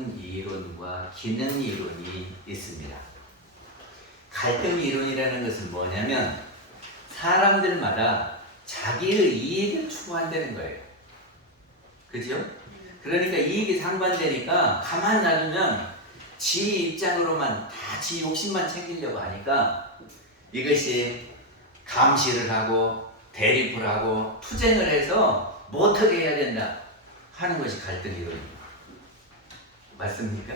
갈등 이론과 기능 이론이 있습니다. 갈등 이론이라는 것은 뭐냐면 사람들마다 자기의 이익을 추구한다는 거예요. 그죠? 그러니까 이익이 상반되니까 가만 놔두면 지 입장으로만 다 지 욕심만 챙기려고 하니까 이것이 감시를 하고 대립을 하고 투쟁을 해서 뭐 어떻게 해야 된다 하는 것이 갈등 이론입니다. 맞습니까?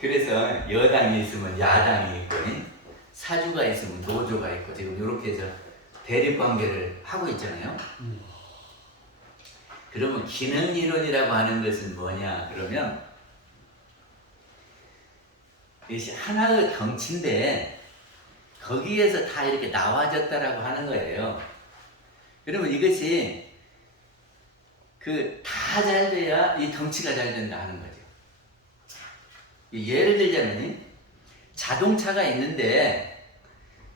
그래서 여당이 있으면 야당이 있고 사주가 있으면 노조가 있고 지금 이렇게 해서 대립 관계를 하고 있잖아요. 그러면 기능 이론이라고 하는 것은 뭐냐 그러면 이것이 하나의 덩치인데 거기에서 다 이렇게 나와졌다라고 하는 거예요. 그러면 이것이 다 잘 돼야 이 덩치가 잘 된다 하는 거죠. 예를 들자면 자동차가 있는데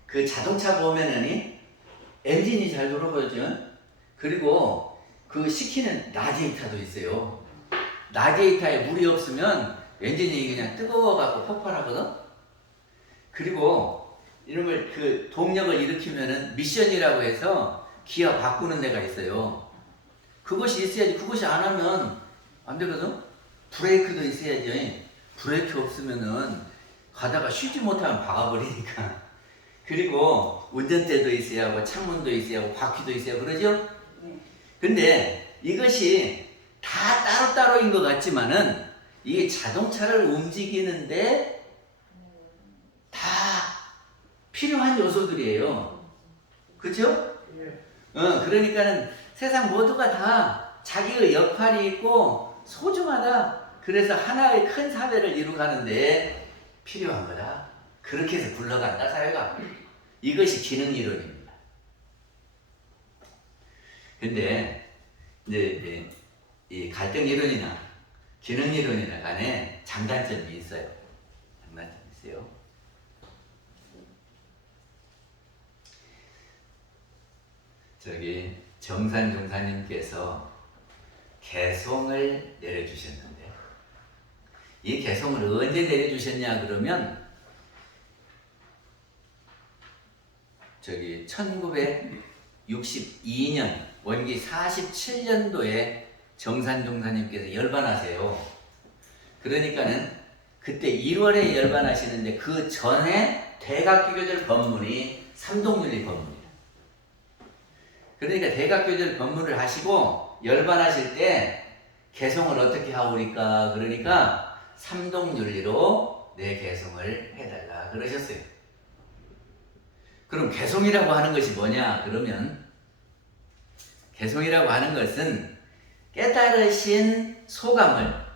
그 자동차 보면은 엔진이 잘 돌아가죠. 그리고 그 식히는 라디에이터도 있어요. 라디에이터에 물이 없으면 엔진이 그냥 뜨거워갖고 폭발하거든. 그리고 이런 걸 동력을 일으키면은 미션이라고 해서 기어 바꾸는 데가 있어요. 그것이 있어야지. 그것이 안 하면 안 되거든. 브레이크도 있어야지. 브레이크 없으면은 가다가 쉬지 못하면 박아버리니까. 그리고 운전대도 있어야 하고 창문도 있어야 하고 바퀴도 있어야 하고 그러죠? 근데 이것이 다 따로따로인 것 같지만은 이게 자동차를 움직이는데 다 필요한 요소들이에요. 그렇죠? 그러니까는 세상 모두가 다 자기의 역할이 있고 소중하다. 그래서 하나의 큰 사회를 이루가는데 필요한 거다. 그렇게 해서 굴러간다 사회가. 이것이 기능 이론입니다. 근데 이제 이 갈등 이론이나 기능 이론이나 간에 장단점이 있어요. 장단점이 있어요. 저기 정산 종사님께서 개송을 내려주셨는데 이 개송을 언제 내려주셨냐 그러면 저기 1962년 원기 47년도에 정산 종사님께서 열반하세요. 그러니까는 그때 1월에 열반하시는데 그 전에 대각교절 법문이 삼동윤리 법문이에요. 그러니까 대각교절 법문을 하시고 열반하실 때 개송을 어떻게 하오리까 그러니까 삼동윤리로 내 개송을 해달라 그러셨어요. 그럼 개송이라고 하는 것이 뭐냐 그러면 개송이라고 하는 것은 깨달으신 소감을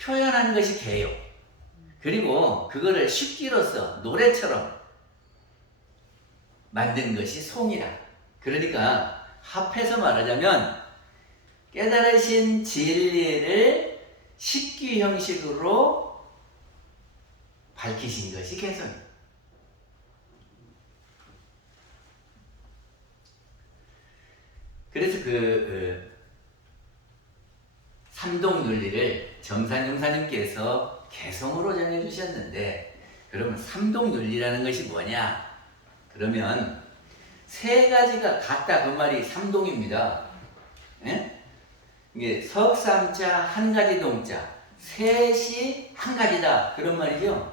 표현하는 것이 개요. 그리고 그거를 쉽기로써 노래처럼 만든 것이 송이라. 그러니까 합해서 말하자면 깨달으신 진리를 식기 형식으로 밝히신 것이 개송입니다. 그래서 삼동윤리를 정산용사님께서 개성으로 정해주셨는데 그러면 삼동윤리라는 것이 뭐냐? 그러면 세 가지가 같다 그 말이 삼동입니다. 예? 이게 석삼자 한 가지 동자 셋이 한 가지다 그런 말이죠.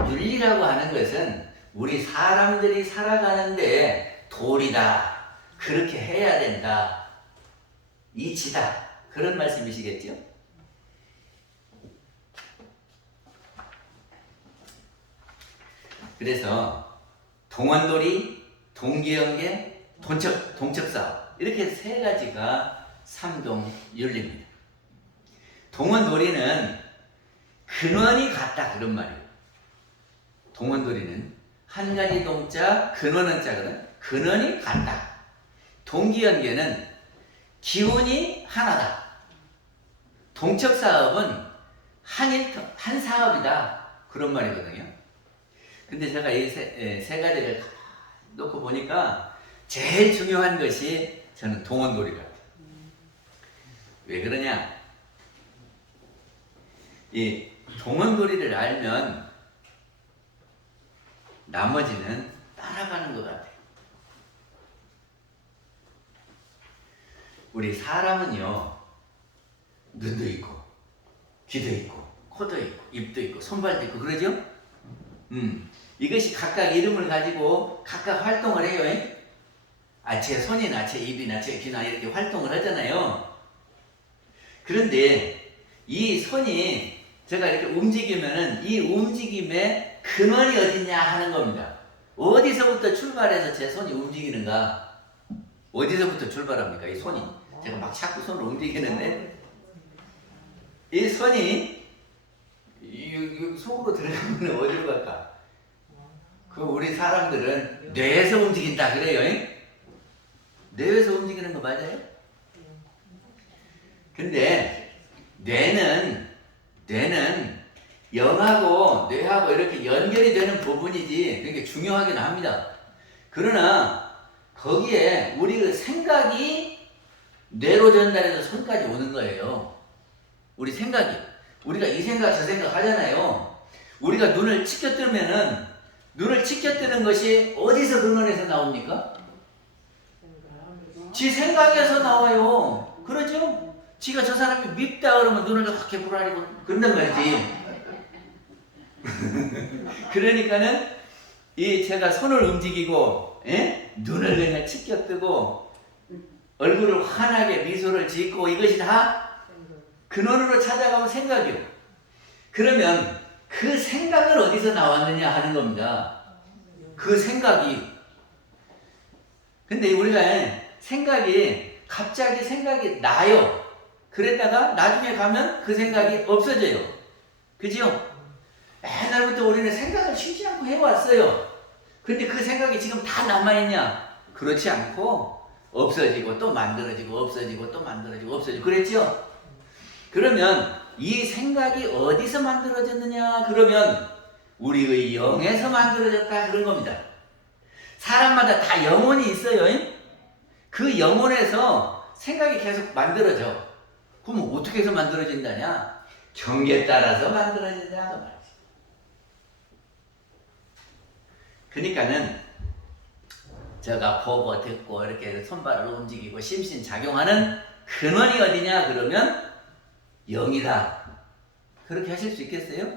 윤리라고 하는 것은 우리 사람들이 살아가는데 도리다. 그렇게 해야 된다. 이치다. 그런 말씀이시겠죠? 그래서 동원도리, 동기연계, 동척사업 이렇게 세 가지가 삼동윤리입니다. 동원도리는 근원이 같다 그런 말이에요. 동원도리는 한 가지 동자, 근원은 자거든. 근원이 같다. 동기연계는 기운이 하나다. 동척사업은 한 사업이다. 그런 말이거든요. 근데 제가 이 세 가지를 놓고 보니까 제일 중요한 것이 저는 동원돌이 같아요. 왜 그러냐? 이 동원돌이를 알면 나머지는 따라가는 것 같아요. 우리 사람은요, 눈도 있고, 귀도 있고, 코도 있고, 입도 있고, 손발도 있고, 그러죠? 이것이 각각 이름을 가지고 각각 활동을 해요. 제 손이나 제 입이나 제 귀나 이렇게 활동을 하잖아요. 그런데 이 손이 제가 이렇게 움직이면은 이 움직임의 근원이 어디냐 하는 겁니다. 어디서부터 출발해서 제 손이 움직이는가? 어디서부터 출발합니까? 이 손이. 제가 막 자꾸 손을 움직이는데 이 손이 이 속으로 들어가면 어디로 갈까? 그 우리 사람들은 뇌에서 움직인다 그래요. 뇌에서 움직이는 거 맞아요? 근데 뇌는 영하고 뇌하고 이렇게 연결이 되는 부분이지 그게 중요하긴 합니다. 그러나 거기에 우리 생각이 뇌로 전달해서 손까지 오는 거예요. 우리 생각이. 우리가 이 생각 저 생각 하잖아요. 우리가 눈을 치켜뜨면은 눈을 치켜뜨는 것이 어디서 근원에서 나옵니까? 지 생각에서 나와요. 그러죠? 지가 저 사람이 밉다 그러면 눈을 이렇게 부라리고 그런단 말이지. 그러니까는 이 제가 손을 움직이고 눈을 그냥 치켜뜨고 얼굴을 환하게 미소를 짓고 이것이 다 근원으로 찾아가면 생각이요. 그러면 그 생각은 어디서 나왔느냐 하는 겁니다. 그 생각이. 근데 우리가 갑자기 생각이 나요. 그랬다가 나중에 가면 그 생각이 없어져요. 그죠? 옛날부터 우리는 생각을 쉬지 않고 해왔어요. 근데 그 생각이 지금 다 남아있냐? 그렇지 않고 없어지고 또 만들어지고 없어지고 또 만들어지고 없어지고 그랬죠? 그러면 이 생각이 어디서 만들어졌느냐? 그러면 우리의 영에서 만들어졌다 그런 겁니다. 사람마다 다 영혼이 있어요. 그 영혼에서 생각이 계속 만들어져. 그럼 어떻게 해서 만들어진다냐? 경계에 따라서 만들어진다 그 말이지. 그러니까는 제가 보고 듣고 이렇게 손발을 움직이고 심신작용하는 근원이 어디냐? 그러면 영이다. 그렇게 하실 수 있겠어요?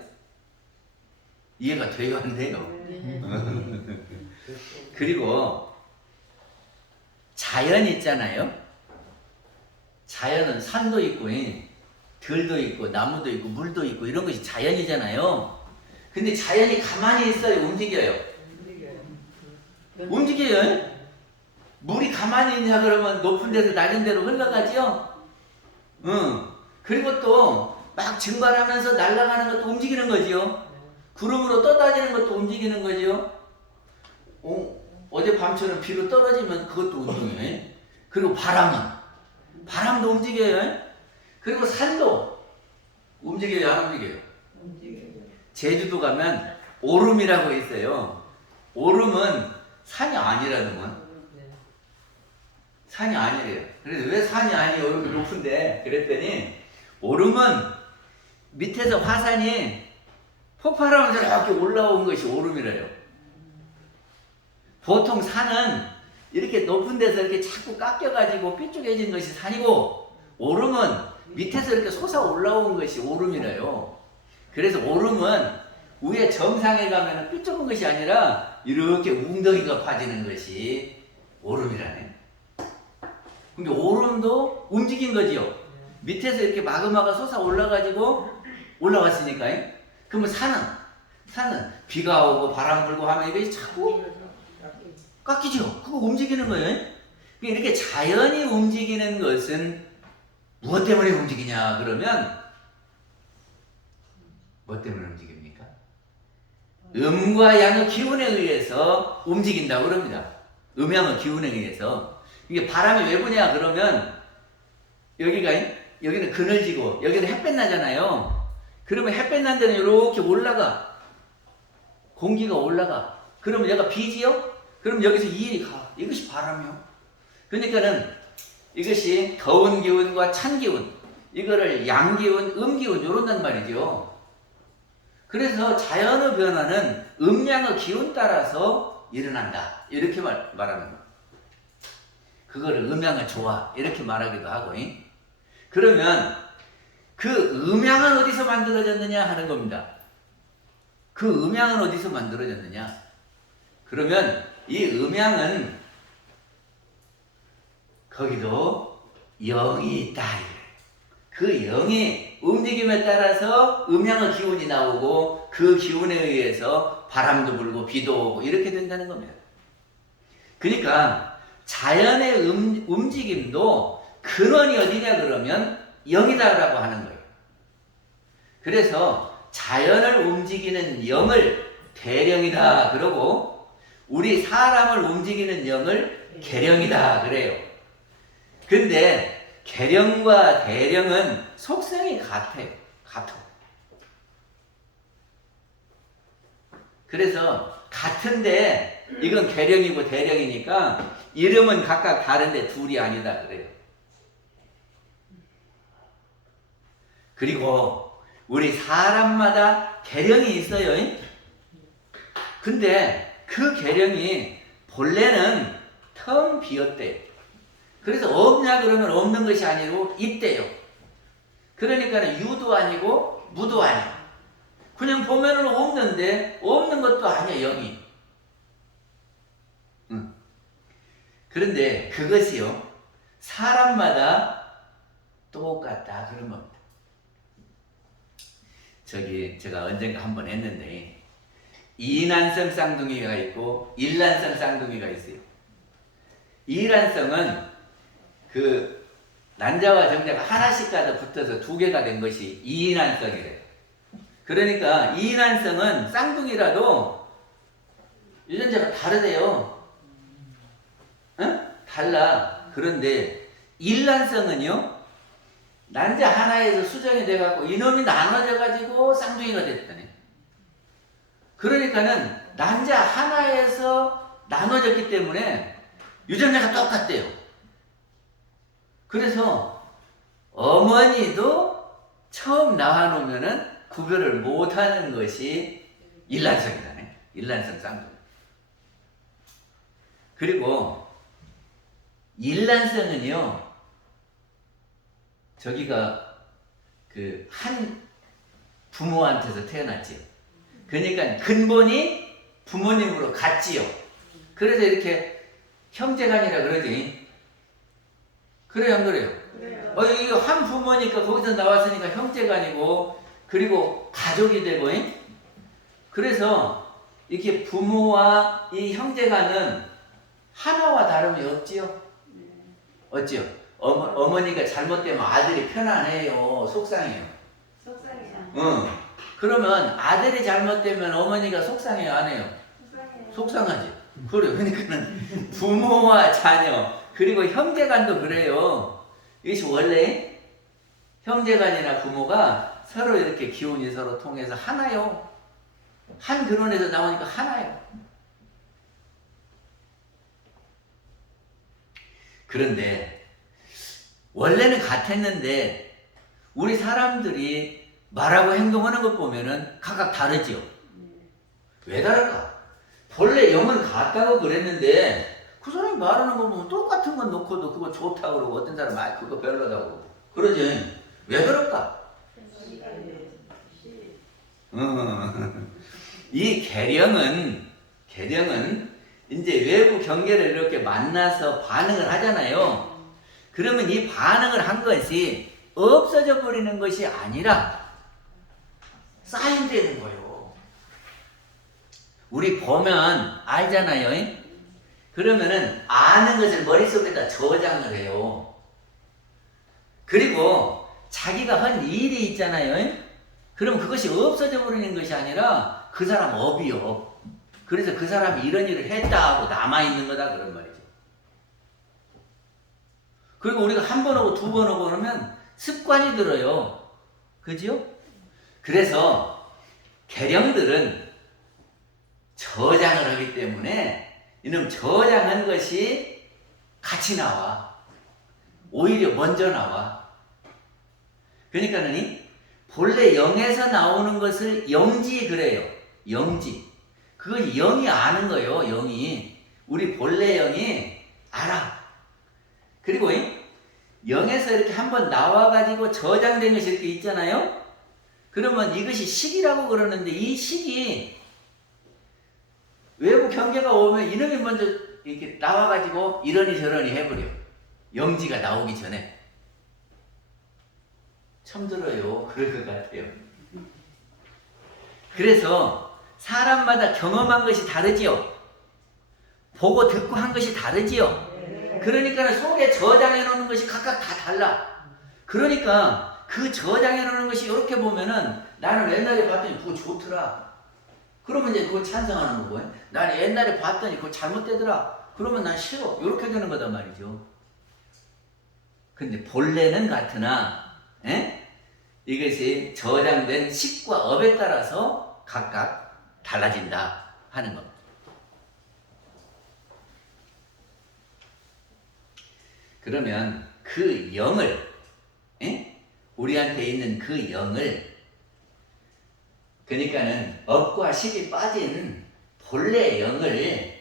이해가 돼요? 안 돼요? 그리고 자연 있잖아요. 자연은 산도 있고 들도 있고 나무도 있고 물도 있고 이런 것이 자연이잖아요. 근데 자연이 가만히 있어요? 움직여요? 움직여요. 물이 가만히 있냐 그러면 높은 데서 낮은 데로 흘러가죠. 그리고 또 막 증발하면서 날아가는 것도 움직이는 거지요. 구름으로 떠다니는 것도 움직이는 거지요. 어제 밤처럼 비로 떨어지면 그것도 움직여요. 그리고 바람도 움직여요. 그리고 산도 움직여요, 안 움직여요? 제주도 가면 오름이라고 있어요. 오름은 산이 아니라더만. 산이 아니래요. 그래서 왜 산이 아니에요? 오름이 높은데. 그랬더니 오름은 밑에서 화산이 폭발하면서 이렇게 올라온 것이 오름이래요. 보통 산은 이렇게 높은 데서 이렇게 자꾸 깎여가지고 삐죽해진 것이 산이고, 오름은 밑에서 이렇게 솟아 올라온 것이 오름이래요. 그래서 오름은 위에 정상에 가면 삐죽은 것이 아니라 이렇게 웅덩이가 파지는 것이 오름이라네. 근데 오름도 움직인 거지요. 밑에서 이렇게 마그마가 솟아 올라가지고 올라왔으니까. 그러면 산은 비가 오고 바람 불고 하면 이것이 자꾸 깎이죠. 그거 움직이는 거예요. 이렇게 자연이 움직이는 것은 무엇 때문에 움직이냐 그러면 뭐 때문에 움직입니까? 음과 양의 기운에 의해서 움직인다고 그럽니다. 음양의 기운에 의해서. 이게 바람이 왜 부냐 그러면 여기는 그늘지고 여기는 햇볕 나잖아요. 그러면 햇볕 난 데는 이렇게 올라가. 공기가 올라가. 그러면 얘가 비지요? 그럼 여기서 이인이 가. 이것이 바람이요. 그러니까는 이것이 더운 기운과 찬 기운, 이거를 양기운, 음기운 이런단 말이죠. 그래서 자연의 변화는 음양의 기운 따라서 일어난다. 이렇게 말하는 거예요. 그거를 음양의 조화 이렇게 말하기도 하고. 그러면 그 음양은 어디서 만들어졌느냐 하는 겁니다. 그 음양은 어디서 만들어졌느냐? 그러면 이 음양은 거기도 영이 있다. 그 영이 움직임에 따라서 음양의 기운이 나오고 그 기운에 의해서 바람도 불고 비도 오고 이렇게 된다는 겁니다. 그러니까 자연의 움직임도 근원이 어디냐 그러면 영이다라고 하는 거예요. 그래서 자연을 움직이는 영을 대령이다 그러고 우리 사람을 움직이는 영을 계령이다 그래요. 근데 계령과 대령은 속성이 같아. 그래서 같은데 이건 계령이고 대령이니까 이름은 각각 다른데 둘이 아니다 그래요. 그리고 우리 사람마다 계령이 있어요. 근데 그 계령이 본래는 텅 비었대요. 그래서 없냐 그러면 없는 것이 아니고 있대요. 그러니까 유도 아니고 무도 아니야. 그냥 보면은 없는데 없는 것도 아니야 영이. 그런데 그것이요 사람마다 똑같다 그런 겁니다. 제가 언젠가 한번 했는데 이난성 쌍둥이가 있고 일란성 쌍둥이가 있어요. 이란성은 그 난자와 정자가 하나씩 가득 붙어서 두 개가 된 것이 이인한성이래요. 그러니까 이인한성은 쌍둥이라도 유전자가 다르대요. 응? 달라. 그런데 일란성은요 난자 하나에서 수정이 돼갖고 이놈이 나눠져가지고 쌍둥이가 됐다네. 그러니까는 난자 하나에서 나눠졌기 때문에 유전자가 똑같대요. 그래서 어머니도 처음 낳아놓으면은 구별을 못하는 것이 일란성이라네. 일란성 쌍둥이. 그리고 일란성은요 저기가 그 한 부모한테서 태어났지요. 그러니까 근본이 부모님으로 같지요. 그래서 이렇게 형제간이라 그러지. 그래요, 안 그래요? 그래요. 이거 한 부모니까 거기서 나왔으니까 형제간이고, 그리고 가족이 되고, 그래서 이렇게 부모와 이 형제간은 하나와 다름이 없지요? 없지요? 어머니가 잘못되면 아들이 편안해요, 속상해요? 속상해요. 응. 그러면 아들이 잘못되면 어머니가 속상해요, 안 해요? 속상해요. 속상하지. 그래요. 그러니까는 부모와 자녀, 그리고 형제간도 그래요. 이것이 원래 형제간이나 부모가 서로 이렇게 기운이 서로 통해서 하나요. 한 근원에서 나오니까 하나요. 그런데 원래는 같았는데 우리 사람들이 말하고 행동하는 것 보면은 각각 다르지요. 왜 다를까? 본래 영은 같다고 그랬는데 그 사람이 말하는 거 보면 똑같은 건 놓고도 그거 좋다고 그러고 어떤 사람은 그거 별로다고 그러지. 왜 그럴까? 이 계령은 이제 외부 경계를 이렇게 만나서 반응을 하잖아요. 그러면 이 반응을 한 것이 없어져 버리는 것이 아니라 쌓인다는 거예요. 우리 보면 알잖아요. 그러면은 아는 것을 머릿속에다 저장을 해요. 그리고 자기가 한 일이 있잖아요. 그럼 그것이 없어져 버리는 것이 아니라 그 사람 업이요. 그래서 그 사람이 이런 일을 했다 하고 남아있는 거다 그런 말이죠. 그리고 우리가 한 번 오고 두 번 오고 그러면 습관이 들어요. 그죠? 그래서 계령들은 저장을 하기 때문에 이놈 저장한 것이 같이 나와. 오히려 먼저 나와. 그러니까는 본래 영에서 나오는 것을 영지 그래요. 영지. 그건 영이 아는 거예요. 영이. 우리 본래 영이 알아. 그리고 영에서 이렇게 한번 나와가지고 저장된 것이 이렇게 있잖아요. 그러면 이것이 식이라고 그러는데 이 식이 외부 경계가 오면 이놈이 먼저 이렇게 나와가지고 이러니 저러니 해버려. 영지가 나오기 전에. 처음 들어요. 그럴 것 같아요. 그래서 사람마다 경험한 것이 다르지요. 보고 듣고 한 것이 다르지요. 그러니까 속에 저장해 놓는 것이 각각 다 달라. 그러니까 그 저장해 놓는 것이 이렇게 보면은 나는 옛날에 봤더니 그거 좋더라. 그러면 이제 그걸 찬성하는 거고, 나는 옛날에 봤더니 그거 잘못되더라. 그러면 난 싫어. 이렇게 되는 거단 말이죠. 근데 본래는 같으나 이것이 저장된 식과 업에 따라서 각각 달라진다 하는 겁니다. 그러면 그 영을 우리한테 있는 그 영을 그러니까는 업과 식이 빠진 본래 영을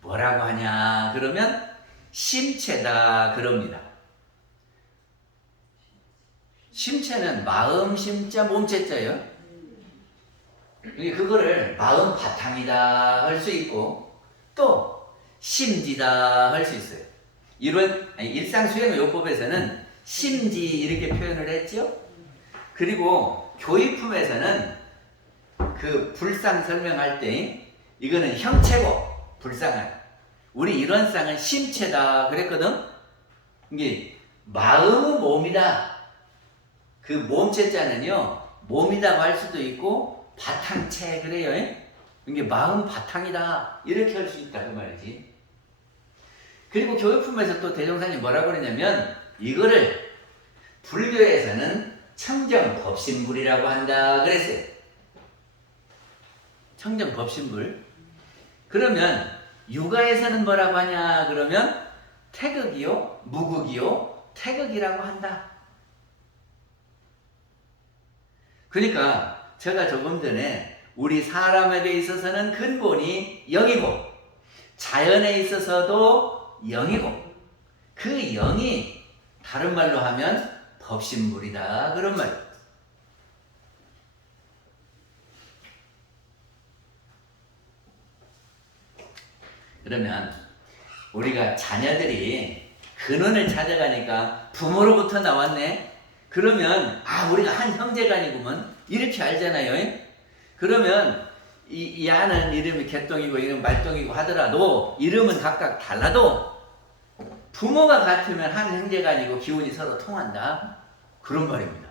뭐라고 하냐 그러면 심체다 그럽니다. 심체는 마음 심자 몸체자예요. 그거를 마음 바탕이다 할 수 있고 또 심지다 할 수 있어요. 일상 수행요법에서는 심지 이렇게 표현을 했죠. 그리고 교의품에서는 그 불상 설명할 때 이거는 형체고 불상은 우리 이런 쌍은 심체다 그랬거든. 이게 마음은 몸이다. 그 몸체자는요 몸이라고 할 수도 있고 바탕체 그래요. 이게 마음 바탕이다 이렇게 할 수 있다 그 말이지. 그리고 교육품에서 또 대종사님 뭐라고 그러냐면 이거를 불교에서는 청정법신불이라고 한다 그랬어요. 청정법신불. 그러면 유가에서는 뭐라고 하냐 그러면 태극이요 무극이요 태극이라고 한다. 그러니까 제가 조금 전에 우리 사람에게 있어서는 근본이 영이고 자연에 있어서도 영이고 그 영이 다른 말로 하면 법신불이다 그런 말. 그러면 우리가 자녀들이 근원을 찾아가니까 부모로부터 나왔네. 그러면 우리가 한 형제가 아니구먼 이렇게 알잖아요. 그러면 이 아는 이름이 개똥이고 이름 말똥이고 하더라도 이름은 각각 달라도 부모가 같으면 한 형제가 아니고 기운이 서로 통한다 그런 말입니다.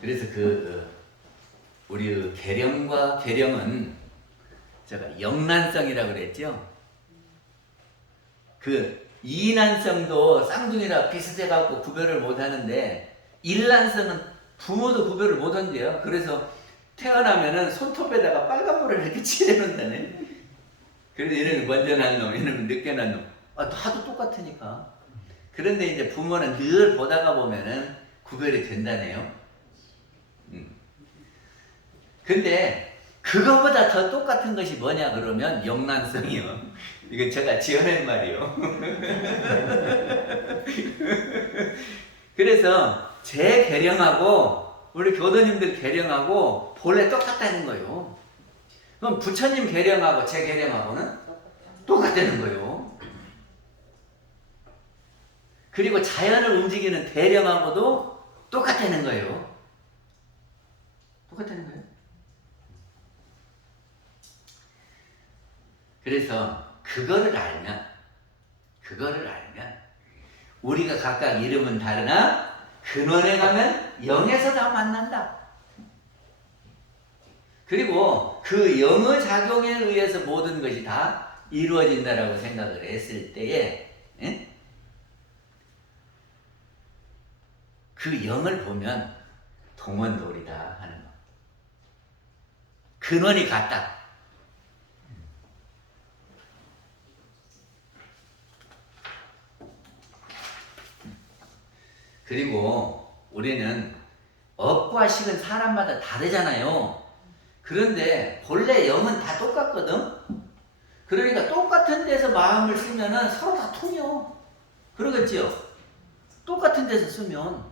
그래서 우리 계령과 계령은 제가 영란성이라고 그랬죠. 그 이난성도 쌍둥이라 비슷해갖고 구별을 못하는데 일란성은 부모도 구별을 못한대요. 그래서 태어나면은 손톱에다가 빨간불을 이렇게 칠해놓는다네. 그래서 이놈이 먼저 난 놈, 이놈이 늦게 난 놈. 다도 똑같으니까. 그런데 이제 부모는 늘 보다가 보면은 구별이 된다네요. 근데 그거보다 더 똑같은 것이 뭐냐 그러면 영란성이요. 이건 제가 지어낸 말이요. 그래서 제 계령하고 우리 교도님들 계령하고 본래 똑같다는 거예요. 그럼 부처님 계령하고 제 계령하고는 똑같다는 거예요. 그리고 자연을 움직이는 대령하고도 똑같다는 거예요. 똑같다는 거예요. 그래서 그거를 알면 우리가 각각 이름은 다르나 근원에 가면 영에서 다 만난다. 그리고 그 영의 작용에 의해서 모든 것이 다 이루어진다라고 생각을 했을 때에 그 영을 보면 동원돌이다 하는 거. 근원이 같다. 그리고 우리는 업과 식은 사람마다 다르잖아요. 그런데 본래 영은 다 똑같거든. 그러니까 똑같은 데서 마음을 쓰면은 서로 다 통해요. 그러겠지요? 똑같은 데서 쓰면.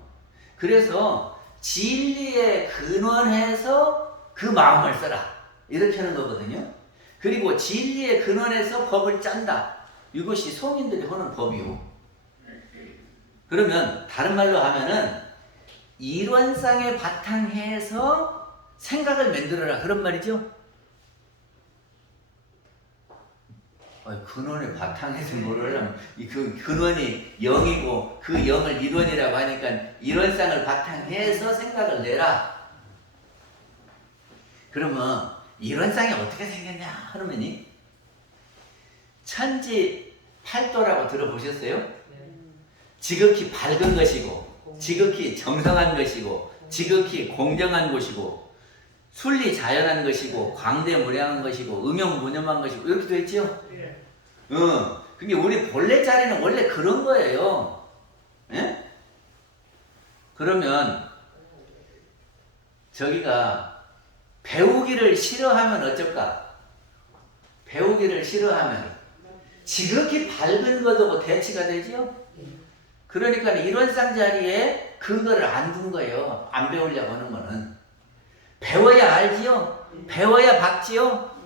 그래서 진리에 근원해서 그 마음을 써라. 이렇게 하는 거거든요. 그리고 진리에 근원해서 법을 짠다. 이것이 성인들이 하는 법이요. 그러면 다른 말로 하면은 이론상에 바탕해서 생각을 만들어라. 그런 말이죠. 근원에 바탕해서 뭘 하려면 그 근원이 영이고 그 영을 이론이라고 하니까 이론상을 바탕해서 생각을 내라. 그러면 이론상이 어떻게 생겼냐 하면이 천지 팔도라고 들어보셨어요? 지극히 밝은 것이고 지극히 정성한 것이고 지극히 공정한 것이고 순리 자연한 것이고 광대무량한 것이고 음영무념한 것이고 이렇게 되어 있죠? 그게 우리 본래 자리는 원래 그런 거예요. 예? 그러면 저기가 배우기를 싫어하면 어쩔까? 배우기를 싫어하면 지극히 밝은 것하고 대치가 되지요? 그러니까 이론상 자리에 근거를 안 둔 거예요. 안 배우려고 하는 거는. 배워야 알지요? 배워야 박지요?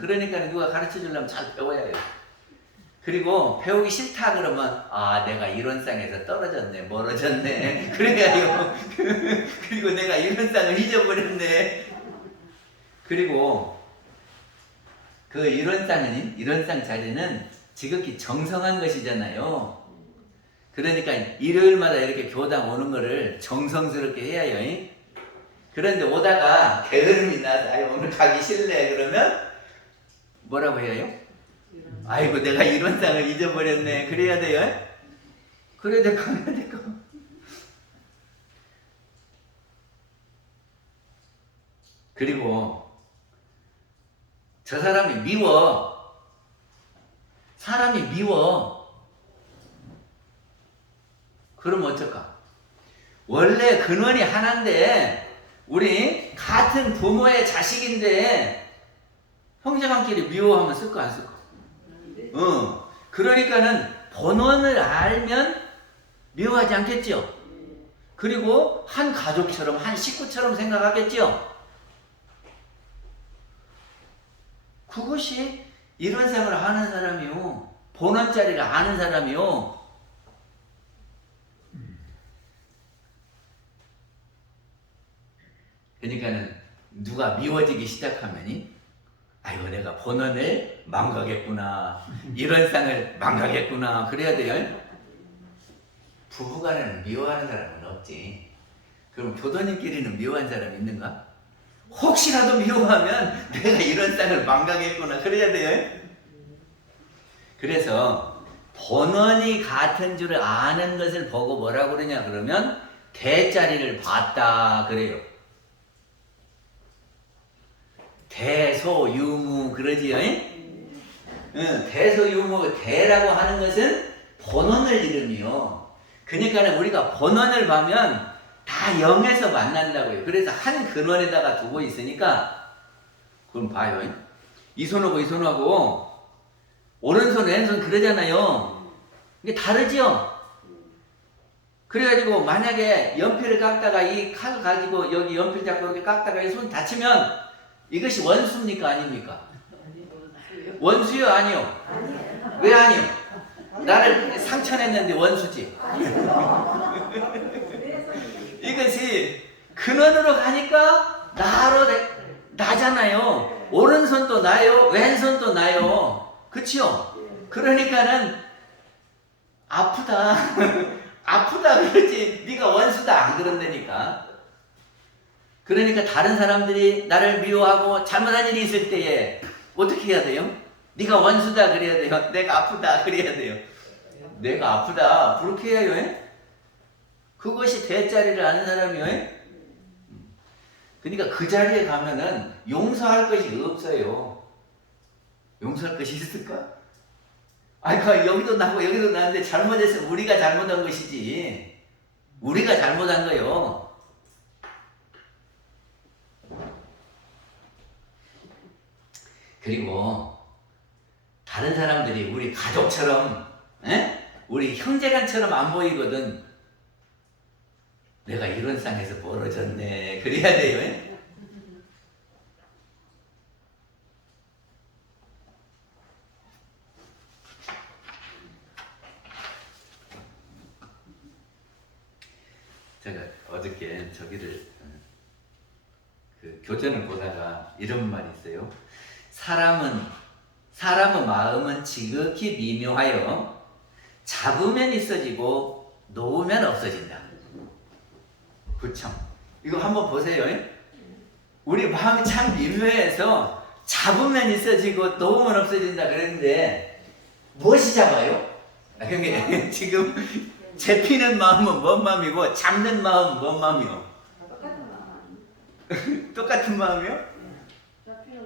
그러니까 누가 가르쳐 주려면 잘 배워야 해요. 그리고 배우기 싫다 그러면 내가 이론상에서 떨어졌네, 멀어졌네. 그래가지고 그리고 내가 이론상을 잊어버렸네. 그리고 그 이론상 자리는 지극히 정성한 것이잖아요. 그러니까 일요일마다 이렇게 교당 오는 거를 정성스럽게 해야 해요. 그런데 오다가 게으름이 나서 오늘 가기 싫네 그러면 뭐라고 해야 해요? 아이고 내가 이론상을 잊어버렸네. 그래야 돼요? 그래야 될 거 해야 될 거. 그리고 저 사람이 미워. 사람이 미워. 그럼 어쩔까? 원래 근원이 하나인데 우리 같은 부모의 자식인데 형제간끼리 미워하면 쓸거 안 쓸까? 그러니까는 본원을 알면 미워하지 않겠죠? 그리고 한 가족처럼 한 식구처럼 생각하겠죠? 그것이 이론상을 아는 사람이요. 본원자리를 아는 사람이요. 그러니까는 누가 미워지기 시작하면이 아이고 내가 본원을 망가겠구나. 이론상을 망가겠구나. 그래야 돼요. 부부간에는 미워하는 사람은 없지. 그럼 교도님끼리는 미워한 사람 있는가? 혹시라도 미워하면 내가 이론상을 망가겠구나. 그래야 돼요. 그래서 본원이 같은 줄 아는 것을 보고 뭐라고 그러냐 그러면 대자리를 봤다 그래요. 대소유무 그러지요? 대소유무 대라고 하는 것은 본원을 이름이요. 그러니까 우리가 본원을 보면 다 영에서 만난다고요. 그래서 한 근원에다가 두고 있으니까 그럼 봐요. 이 손하고 이 손하고 오른손 왼손 그러잖아요. 이게 다르죠? 그래가지고 만약에 연필을 깎다가 이 칼 가지고 여기 연필 잡고 이렇게 깎다가 이 손 다치면 이것이 원수입니까? 아닙니까? 원수요? 아니요? 왜 아니요? 나를 상처냈는데 원수지. 이것이 근원으로 가니까 나잖아요. 오른손도 나요, 왼손도 나요. 그치요? 그러니까는 아프다. 아프다 그러지. 네가 원수다 안 그런다니까. 그러니까 다른 사람들이 나를 미워하고 잘못한 일이 있을 때에 어떻게 해야 돼요? 네가 원수다 그래야 돼요? 내가 아프다 그래야 돼요? 내가 아프다 그렇게 해요. 그것이 대자리를 아는 사람이요. 그러니까 그 자리에 가면은 용서할 것이 없어요. 용서할 것이 있을까? 여기도 나고 여기도 나는데 잘못했으면 우리가 잘못한 것이지. 우리가 잘못한 거요. 그리고 다른 사람들이 우리 가족처럼, 우리 형제간처럼 안 보이거든. 내가 이런 상에서 멀어졌네. 그래야 돼요. 제가 어저께 저기를 그 교전을 보다가 이런 말이 있어요. 사람의 마음은 지극히 미묘하여 잡으면 있어지고 놓으면 없어진다. 그쵸? 이거 한번 보세요. 우리 마음이 참 미묘해서 잡으면 있어지고 놓으면 없어진다 그랬는데 무엇이 잡아요? 그게 지금 잡히는 마음은 뭔 마음이고 잡는 마음은 뭔 마음이요? 똑같은 마음. 똑같은 마음이요? 잡히는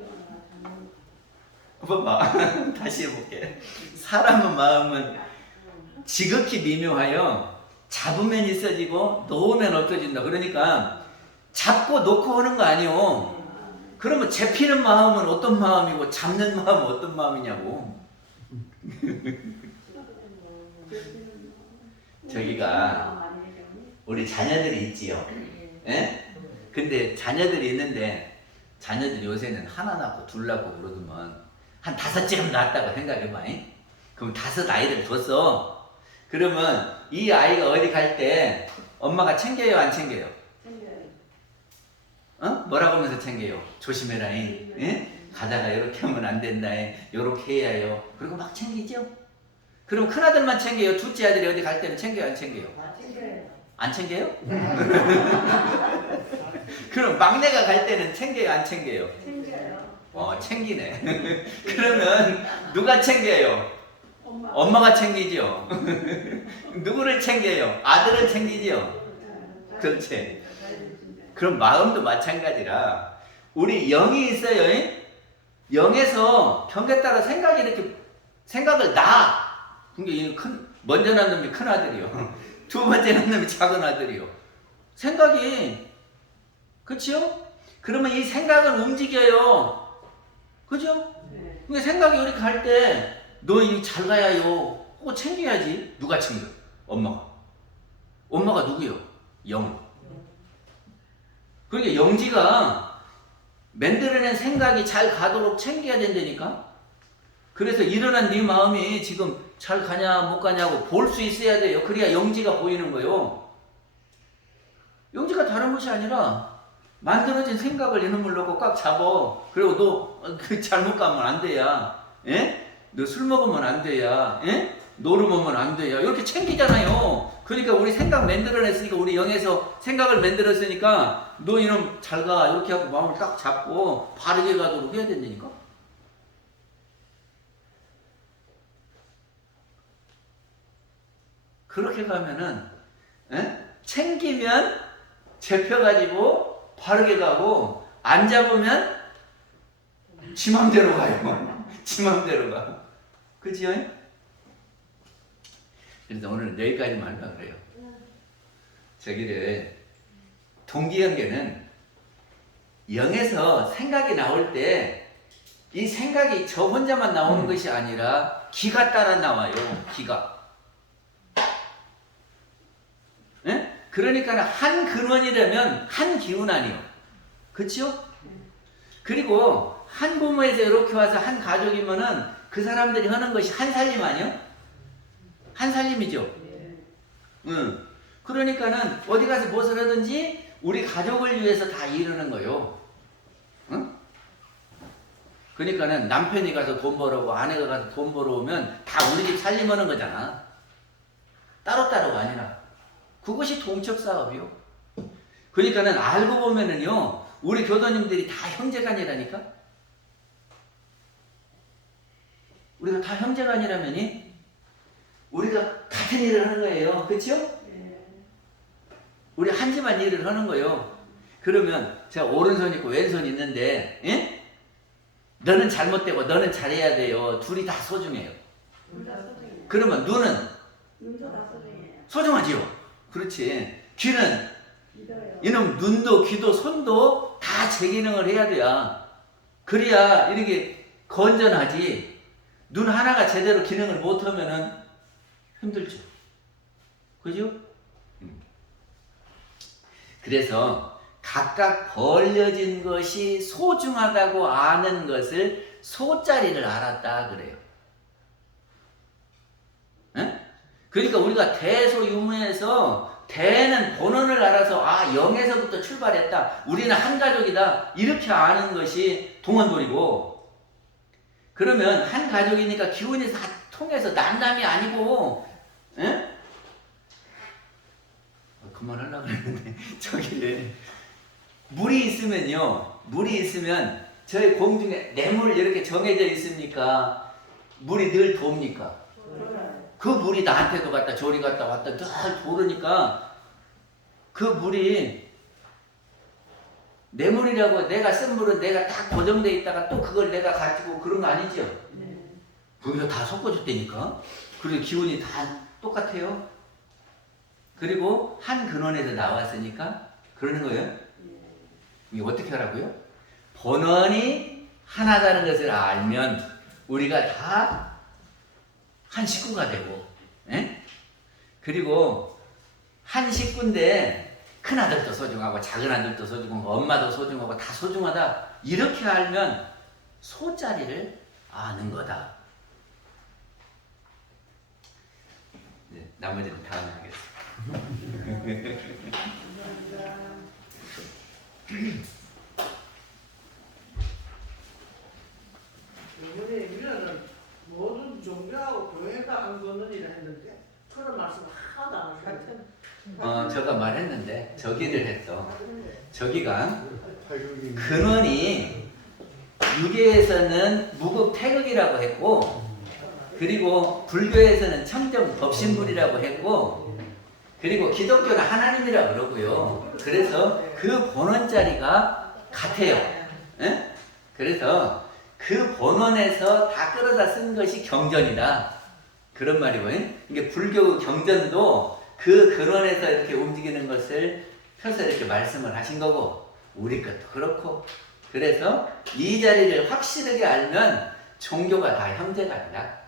거랑 봐봐. 다시 해볼게. 사람의 마음은 지극히 미묘하여 잡으면 있어지고 놓으면 없어진다. 그러니까 잡고 놓고 하는 거 아니요. 그러면 잡히는 마음은 어떤 마음이고 잡는 마음은 어떤 마음이냐고. 저기가 우리 자녀들이 있지요. 예? 근데 자녀들이 있는데 자녀들이 요새는 하나 낳고 둘 낳고 그러더만 한 5째는 낳았다고 생각해봐. 그럼 5 아이를 뒀어. 그러면 이 아이가 어디 갈 때 엄마가 챙겨요, 안 챙겨요? 뭐라고 하면서 챙겨요? 조심해라. 예? 가다가 이렇게 하면 안 된다. 이렇게 해야 해요. 그리고 막 챙기죠? 그럼 큰아들만 챙겨요? 둘째 아들이 어디 갈 때는 챙겨요, 안 챙겨요? 안 챙겨요? 그럼 막내가 갈 때는 챙겨요, 안 챙겨요? 챙겨요. 챙기네. 그러면 누가 챙겨요? 엄마가 챙기죠. 누구를 챙겨요? 아들을 챙기죠. 그렇지. 그럼 마음도 마찬가지라 우리 영이 있어요. 영에서 경계에 따라 생각이 이렇게 생각을 나. 그러니까 먼저 난 놈이 큰 아들이요. 두 번째 난 놈이 작은 아들이요. 생각이 그렇죠? 그러면 이 생각은 움직여요. 그죠? 근데 생각이 이렇게 갈 때 너 이 잘 가야요. 그거 챙겨야지. 누가 챙겨? 엄마가. 엄마가 누구요? 영. 그러니까 영지가 만들어낸 생각이 잘 가도록 챙겨야 된다니까. 그래서 일어난 네 마음이 지금 잘 가냐 못 가냐고 볼 수 있어야 돼요. 그래야 영지가 보이는 거예요. 영지가 다른 것이 아니라 만들어진 생각을 이놈을 놓고 꽉 잡어. 그리고 너 잘못 가면 안 돼야. 예? 너 술 먹으면 안 돼야. 예? 노름하면 안 돼야. 이렇게 챙기잖아요. 그러니까 우리 생각 만들어냈으니까 우리 영에서 생각을 만들었으니까 너 이놈 잘 가. 이렇게 하고 마음을 딱 잡고 바르게 가도록 해야 된다니까. 그렇게 가면은 챙기면 잡혀가지고 바르게 가고 안 잡으면 지 맘대로 가요. 지 맘대로 가. 그지요? 그래서 오늘은 여기까지만 하려고 그래요. 저기를 동기연계는 영에서 생각이 나올 때 이 생각이 저 혼자만 나오는 것이 아니라 기가 따라 나와요. 기가. 그러니까 한 근원이라면 한 기운 아니요. 그렇죠? 그리고 한 부모에서 이렇게 와서 한 가족이면은 그 사람들이 하는 것이 한 살림 아니요? 한 살림이죠. 그러니까는 어디 가서 무엇을 하든지 우리 가족을 위해서 다 이루는 거요. 그러니까는 남편이 가서 돈 벌어오고 아내가 가서 돈 벌어오면 다 우리 집 살림하는 거잖아. 따로따로가 아니라. 그것이 동척 사업이요. 그러니까는 알고 보면은요, 우리 교도님들이 다 형제간이라니까? 우리가 다 형제간이라면이 우리가 같은 일을 하는 거예요. 그렇죠? 우리 한 집안 일을 하는 거예요. 그러면 제가 오른손 있고 왼손 있는데, 예? 너는 잘못되고 너는 잘해야 돼요. 둘이 다 소중해요. 그러면 눈은 눈도 다 소중해요. 소중하지요. 그렇지. 귀는 믿어요. 이놈 눈도 귀도 손도 다 제 기능을 해야 돼야. 그래야 이렇게 건전하지. 눈 하나가 제대로 기능을 못하면은 힘들죠. 그죠? 그래서 각각 벌려진 것이 소중하다고 아는 것을 소자리를 알았다 그래요. 에? 그러니까 우리가 대소유무에서 대는 본원을 알아서 아 영에서부터 출발했다. 우리는 한 가족이다. 이렇게 아는 것이 동원돌이고, 그러면 한 가족이니까 기운이 다 통해서 남남이 아니고, 에? 그만하려고 그랬는데 저기 물이 있으면요, 물이 있으면 저희 공중에 뇌물 이렇게 정해져 있습니까? 물이 늘 돕니까? 그 물이 나한테도 갔다 저리 갔다 왔다 늘 도르니까 그 물이 내 물이라고 내가 쓴 물은 내가 딱 고정돼 있다가 또 그걸 내가 가지고 그런 거 아니죠? 거기서 다 섞어줬다니까. 그리고 기운이 다 똑같아요. 그리고 한 근원에서 나왔으니까 그러는 거예요. 이게 어떻게 하라고요? 본원이 하나다는 것을 알면 우리가 다 한 식구가 되고, 에? 그리고 한 식구인데 큰 아들도 소중하고 작은 아들도 소중하고 엄마도 소중하고 다 소중하다. 이렇게 알면 소자리를 아는 거다. 네, 나머지는 다음에 하겠습니다. 우리는 모든 종교하고 교회가 한 거는이라 했는데 그런 말씀 하나도 안 하셨어요. 제가 말했는데 저기를 했어. 저기가 근원이 유계에서는 무급태극이라고 했고, 그리고 불교에서는 청정법신불이라고 했고, 그리고 기독교는 하나님이라고 그러고요. 그래서 그 본원 자리가 같아요. 에? 그래서 그 본원에서 다 끌어다 쓴 것이 경전이다. 그런 말이고, 이게 불교 경전도 그 근원에서 이렇게 움직이는 것을 펴서 이렇게 말씀을 하신 거고, 우리 것도 그렇고, 그래서 이 자리를 확실하게 알면 종교가 다 형제가 된다.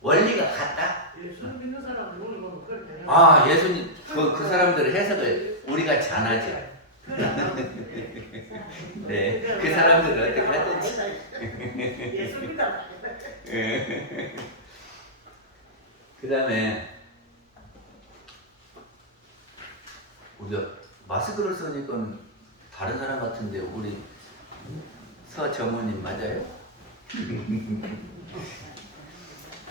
원리가 같다. 예수 믿는 사람 눈을 보면 그렇게 아, 예수님, 그 사람들의 해석을 우리 같이 안 하죠. 네, 그 사람들은 어떻게 하든지. 예수 믿어. 그 다음에 우리가 마스크를 쓰니까 다른 사람 같은데 우리 서정호님 맞아요?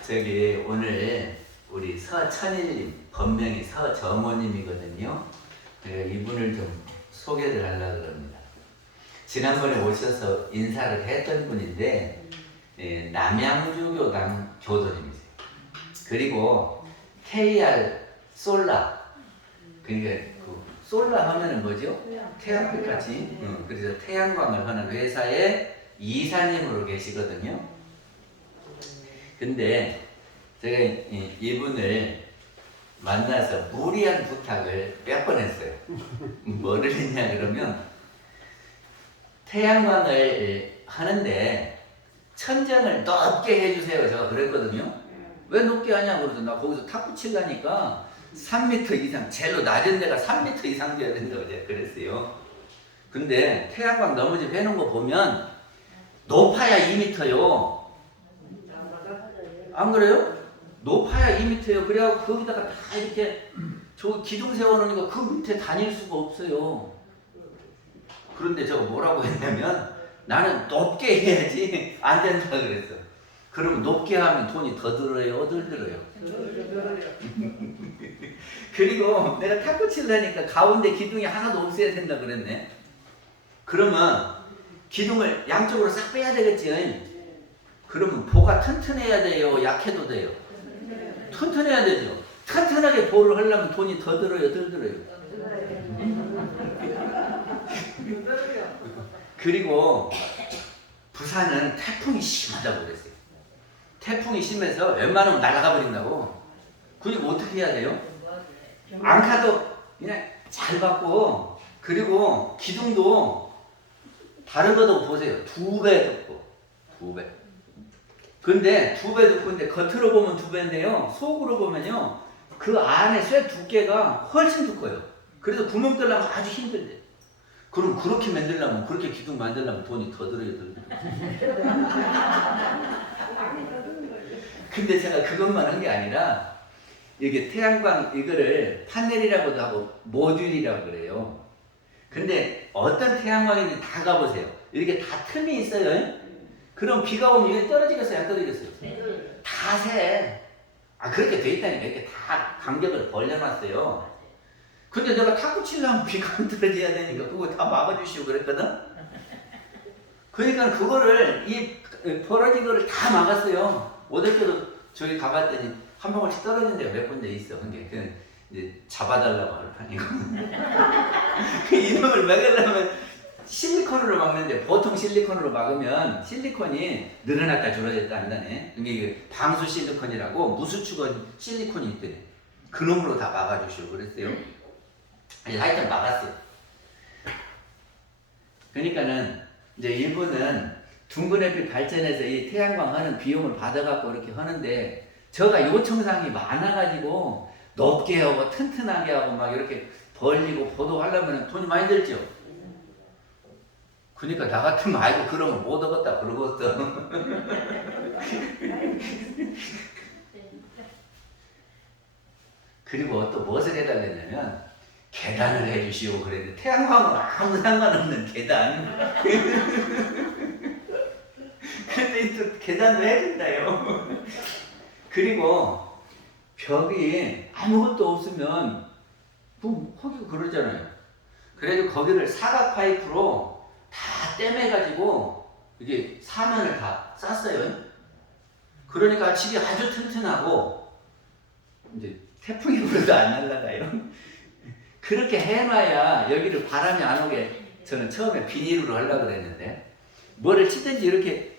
저기 오늘 우리 서천일님 본명이 서정호님이거든요. 이분을 좀 소개를 하려고 합니다. 지난번에 오셔서 인사를 했던 분인데 남양주교당 교도님이세요. 그리고 KR 솔라, 그러니까 그 솔라 하면은 뭐죠? 태양빛 같이. 그래서 태양광을 하는 회사의 이사님으로 계시거든요. 근데 제가 이분을 만나서 무리한 부탁을 몇 번 했어요. 뭐를 했냐 그러면 태양광을 하는데 천정을 높게 해주세요. 제가 그랬거든요. 왜 높게 하냐고 그러더니 나 거기서 탁구 치려니까 3m 이상, 제일 낮은 데가 3m 이상 돼야 된다고 제가 그랬어요. 근데 태양광 너머지 해놓은 거 보면 높아야 2m요. 안 그래요? 높아야 2m요. 그래갖고 거기다가 다 이렇게 저 기둥 세워놓으니까 그 밑에 다닐 수가 없어요. 그런데 저거 뭐라고 했냐면 나는 높게 해야지 안 된다 그랬어. 그러면 높게 하면 돈이 더 들어요, 덜 들어요? 그리고 내가 탁구 치려니까 가운데 기둥이 하나도 없어야 된다 그랬네. 그러면 기둥을 양쪽으로 싹 빼야 되겠지. 그러면 보가 튼튼해야 돼요, 약해도 돼요? 튼튼해야 되죠. 튼튼하게 보를 하려면 돈이 더 들어요, 덜 들어요? 그리고 부산은 태풍이 심하다고 그랬어요. 태풍이 심해서 웬만하면 날아가 버린다고. 그리고 어떻게 해야 돼요? 앙카도 그냥 잘 받고, 그리고 기둥도 다른 거도 보세요. 2배 듣고 2배. 근데 2배 듣고인데 겉으로 보면 2배인데요. 속으로 보면요. 그 안에 쇠 두께가 훨씬 두꺼워요. 그래서 구멍 뚫려면 아주 힘들대. 그럼 그렇게 만들려면, 그렇게 기둥 만들려면 돈이 더 들어야 돼. 근데 제가 그것만 한 게 아니라, 이게 태양광 이거를 파넬이라고도 하고 모듈이라고 그래요. 근데 어떤 태양광인지 다 가보세요. 이렇게 다 틈이 있어요. 그럼 비가 오면 이게 떨어지겠어요? 안 떨어지겠어요? 다 새. 그렇게 돼 있다니까. 이렇게 다 간격을 벌려놨어요. 근데 내가 탁구 치려면 비가 안 떨어져야 되니까 그거 다 막아주시고 그랬거든? 그러니까 그거를, 이 벌어진 거를 다 막았어요. 어저께도 저기 가봤더니 한 방울씩 떨어진 데가 몇 군데 있어. 그게 이제 잡아달라고 할 판이고. 그 이놈을 막으려면 실리콘으로 막는데, 보통 실리콘으로 막으면 실리콘이 늘어났다 줄어졌다 한다네. 이게 방수 실리콘이라고 무수축은 실리콘이 있더래. 그놈으로 다 막아주시고 그랬어요. 하여튼 막았어요. 그러니까는 이제 일부는 둥근햇빛 발전해서 이 태양광 하는 비용을 받아갖고 이렇게 하는데, 저가 요청사항이 많아가지고 높게 하고 튼튼하게 하고 막 이렇게 벌리고 보도하려면 돈이 많이 들죠. 그러니까 나 같으면 아이고 그러면 못 얻었다 그러겠어. 그리고 또 무엇을 해달랬냐면 계단을 해주시오 그랬는데, 태양광은 아무 상관없는 계단. 근데 또 계단도 해준다요. 그리고 벽이 아무것도 없으면 뭐 하기고 그러잖아요. 그래도 거기를 사각 파이프로 다 땜해가지고 이게 사면을 다 쌌어요. 그러니까 집이 아주 튼튼하고 이제 태풍이 불어도 안 날아가요. 그렇게 해놔야 여기를 바람이 안 오게. 저는 처음에 비닐로 하려고 그랬는데, 뭐를 치든지 이렇게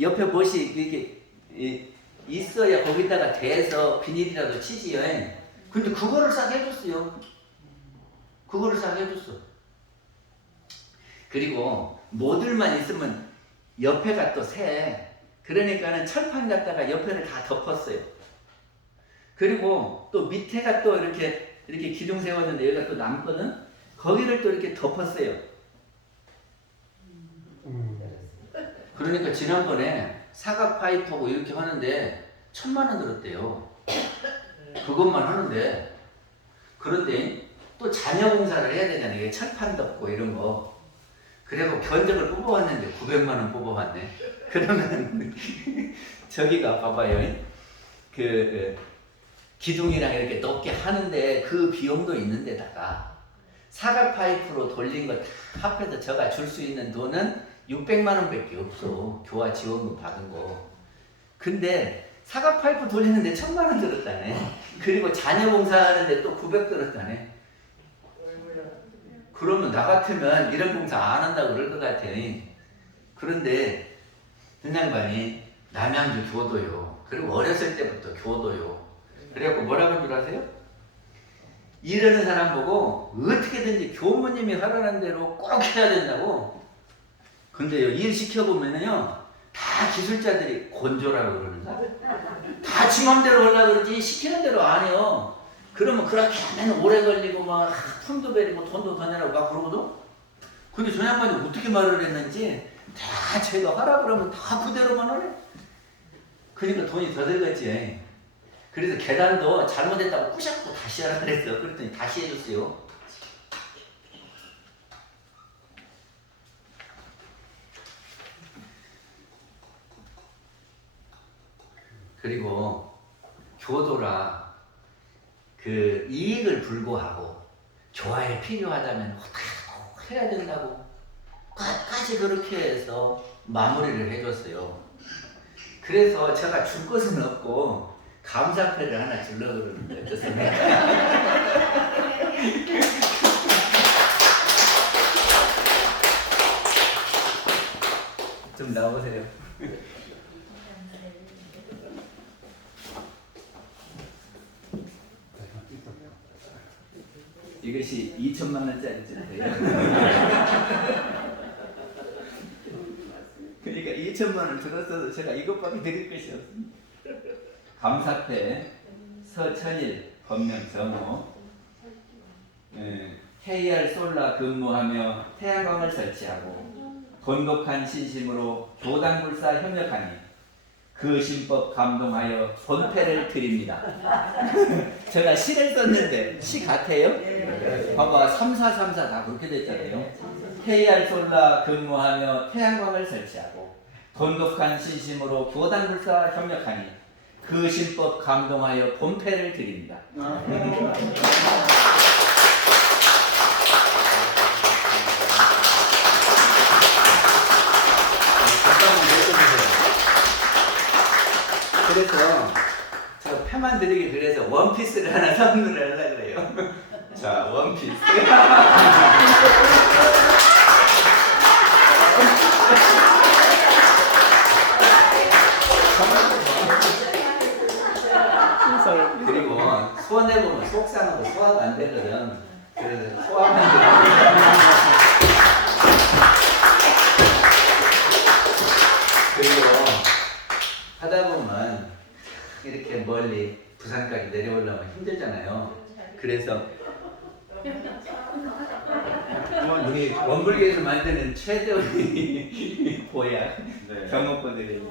옆에 못이 이렇게 있어야 거기다가 대서 비닐이라도 치지요. 근데 그거를 싹 해줬어요. 그거를 싹 해줬어. 그리고 모듈만 있으면 옆에가 또 새. 그러니까는 철판 갖다가 옆에를 다 덮었어요. 그리고 또 밑에가 또 이렇게 기둥 세웠는데 여기가 또 남거든? 거기를 또 이렇게 덮었어요. 그러니까 지난번에 사각 파이프하고 이렇게 하는데 1,000만 원 들었대요. 그것만 하는데. 그런데 또 잔여 공사를 해야 되잖아요. 이게 철판 덮고 이런 거. 그래서 견적을 뽑아왔는데 900만 원 뽑아왔네. 그러면 저기가 봐봐요. 기둥이랑 이렇게 높게 하는데 그 비용도 있는데다가 사각 파이프로 돌린 거 다 합해서 저가 줄 수 있는 돈은 600만 원밖에 없어. 교화 지원금 받은 거. 근데 사각 파이프 돌리는데 1,000만 원 들었다네. 그리고 잔여 공사하는데 또 900 들었다네. 그러면 나 같으면 이런 공사 안 한다고 그럴 것 같아. 그런데 등양반이 남양주 교도요. 그리고 어렸을 때부터 교도요. 그래갖고 뭐라고 한 줄 아세요? 이러는 사람 보고 어떻게든지 교무님이 하라는 대로 꼭 해야 된다고. 근데요, 일 시켜보면요, 다 기술자들이 곤조라고 그러는가? 다 지 맘대로 하려고 그러지 시키는 대로 안 해요. 그러면 그렇게 하면 오래 걸리고 막 품도 베리고 돈도 더 내라고 막 그러거든? 근데 저 양반이 어떻게 말을 했는지 다 제가 하라 그러면 다 그대로만 하래. 그러니까 돈이 더 들겠지. 그래서 계단도 잘못했다고 부셨고 다시 하라 그랬어. 그랬더니 다시 해줬어요. 그리고 교도라 그 이익을 불구하고 교화에 필요하다면 어떻게 해야 된다고 끝까지 그렇게 해서 마무리를 해줬어요. 그래서 제가 줄 것은 없고 감사패를 하나 주려고 그러는데 어떻습니까? 좀 나오세요. 이것이 2천만 원짜리쯤 돼요. 그러니까 2천만 원을 들었어도 제가 이것밖에 드릴 것이 없습니다. 감사패, 서천일, 법명 정호, KR 솔라 근무하며 태양광을 설치하고 돈독한 신심으로 교당불사 협력하니 그 신법 감동하여 본패를 드립니다. 제가 시를 썼는데 시 같아요? 봐봐 3434 다 그렇게 됐잖아요. KR 솔라 근무하며 태양광을 설치하고 돈독한 신심으로 교당불사 협력하니 그 신법 감동하여 본패를 드립니다. 그래서 저 패만 드리기 그래서 원피스를 하나 선물을 하려고 그래요. 자, 원피스. 그리고 소원해보면 속상하고 소화가 안 되거든. 그래서 소화만 그리고 하다 보면 이렇게 멀리 부산까지 내려오려면 힘들잖아요. 그래서 우리 원불교에서 만드는 최대의 보약 경험권들이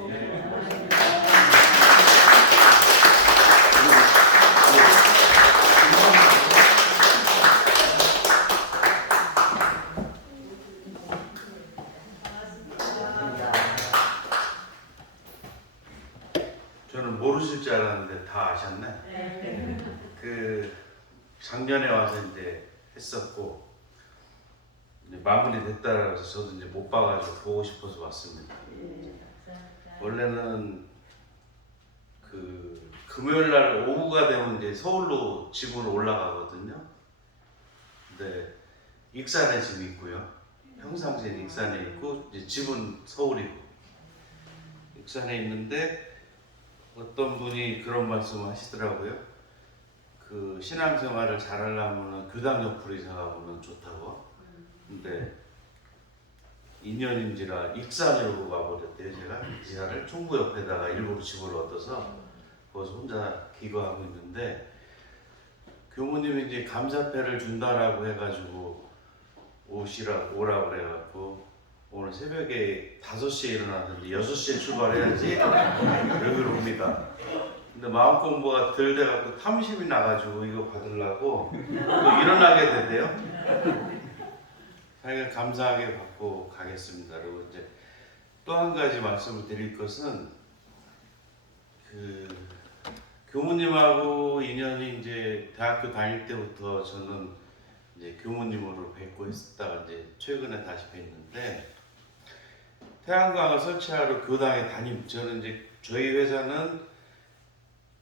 저는 모르실 줄 알았는데 다 아셨네. 그 작년에 와서 이제 했었고 이제 마무리 됐다라고 해서 저도 이제 못 봐가지고 보고 싶어서 왔습니다. 원래는 그 금요일 날 오후가 되면 이제 서울로 집으로 올라가거든요. 근데 익산에 지금 있고요. 평상시에 익산에 있고 이제 집은 서울이고 익산에 있는데. 어떤 분이 그런 말씀을 하시더라고요. 그 신앙생활을 잘하려면 교당 옆으로 이사 가면 좋다고. 근데 2년인지라 익산으로 가버렸대요. 제가 이사를 총구 옆에다가 일부러 집을 얻어서 거기서 혼자 기거하고 있는데 교무님이 이제 감사패를 준다라고 해가지고 오라고 그래갖고 오늘 새벽에 5시에 일어났는데 6시에 출발해야지 여기로 옵니다. 근데 마음 공부가 덜 돼갖고 탐심이 나가지고 이거 받으려고 또 일어나게 되대요. 자기가 감사하게 받고 가겠습니다. 그리고 이제 또 한 가지 말씀을 드릴 것은 그 교무님하고 인연이 이제 대학교 다닐 때부터 저는 이제 교무님으로 뵙고 했다가 이제 최근에 다시 뵀는데 태양광을 설치하러 교당에 저는 이제 저희 회사는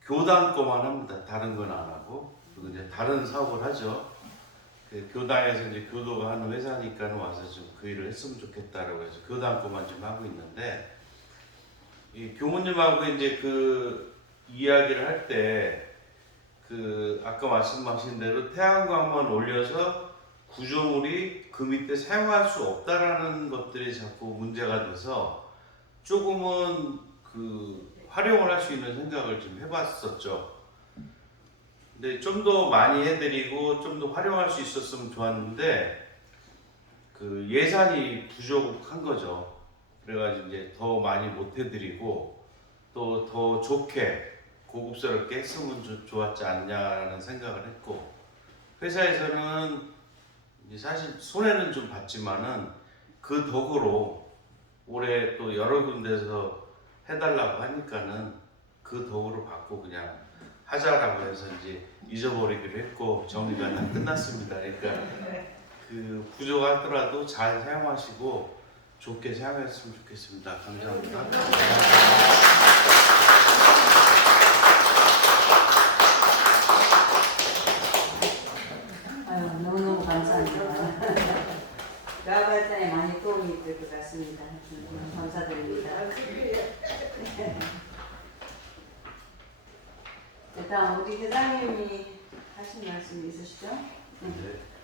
교당 거만 합니다. 다른 건 안 하고 그리고 이제 다른 사업을 하죠. 그 교당에서 이제 교도가 하는 회사니까는 와서 좀 그 일을 했으면 좋겠다라고 해서 교당 거만 좀 하고 있는데 이 교무님하고 이제 그 이야기를 할 때 그 아까 말씀하신 대로 태양광만 올려서 구조물이 그 밑에 사용할 수 없다라는 것들이 자꾸 문제가 돼서 조금은 그 활용을 할 수 있는 생각을 좀 해봤었죠. 근데 좀 더 많이 해드리고 좀 더 활용할 수 있었으면 좋았는데 그 예산이 부족한 거죠. 그래가지고 이제 더 많이 못 해드리고 또 더 좋게 고급스럽게 했으면 좋았지 않냐라는 생각을 했고 회사에서는 사실 손해는 좀 봤지만은 그 덕으로 올해 또 여러 군데서 해달라고 하니까는 그 덕으로 받고 그냥 하자라고 해서 이제 잊어버리기로 했고 정리가 다 끝났습니다. 그러니까 그 부족하더라도 잘 사용하시고 좋게 사용했으면 좋겠습니다. 감사합니다. 아유, 너무너무 감사합니다. 대화 발전에 많이 도움이 될 것 같습니다. 감사드립니다. 일단 우리 회장님이 하신 말씀이 있으시죠? 네.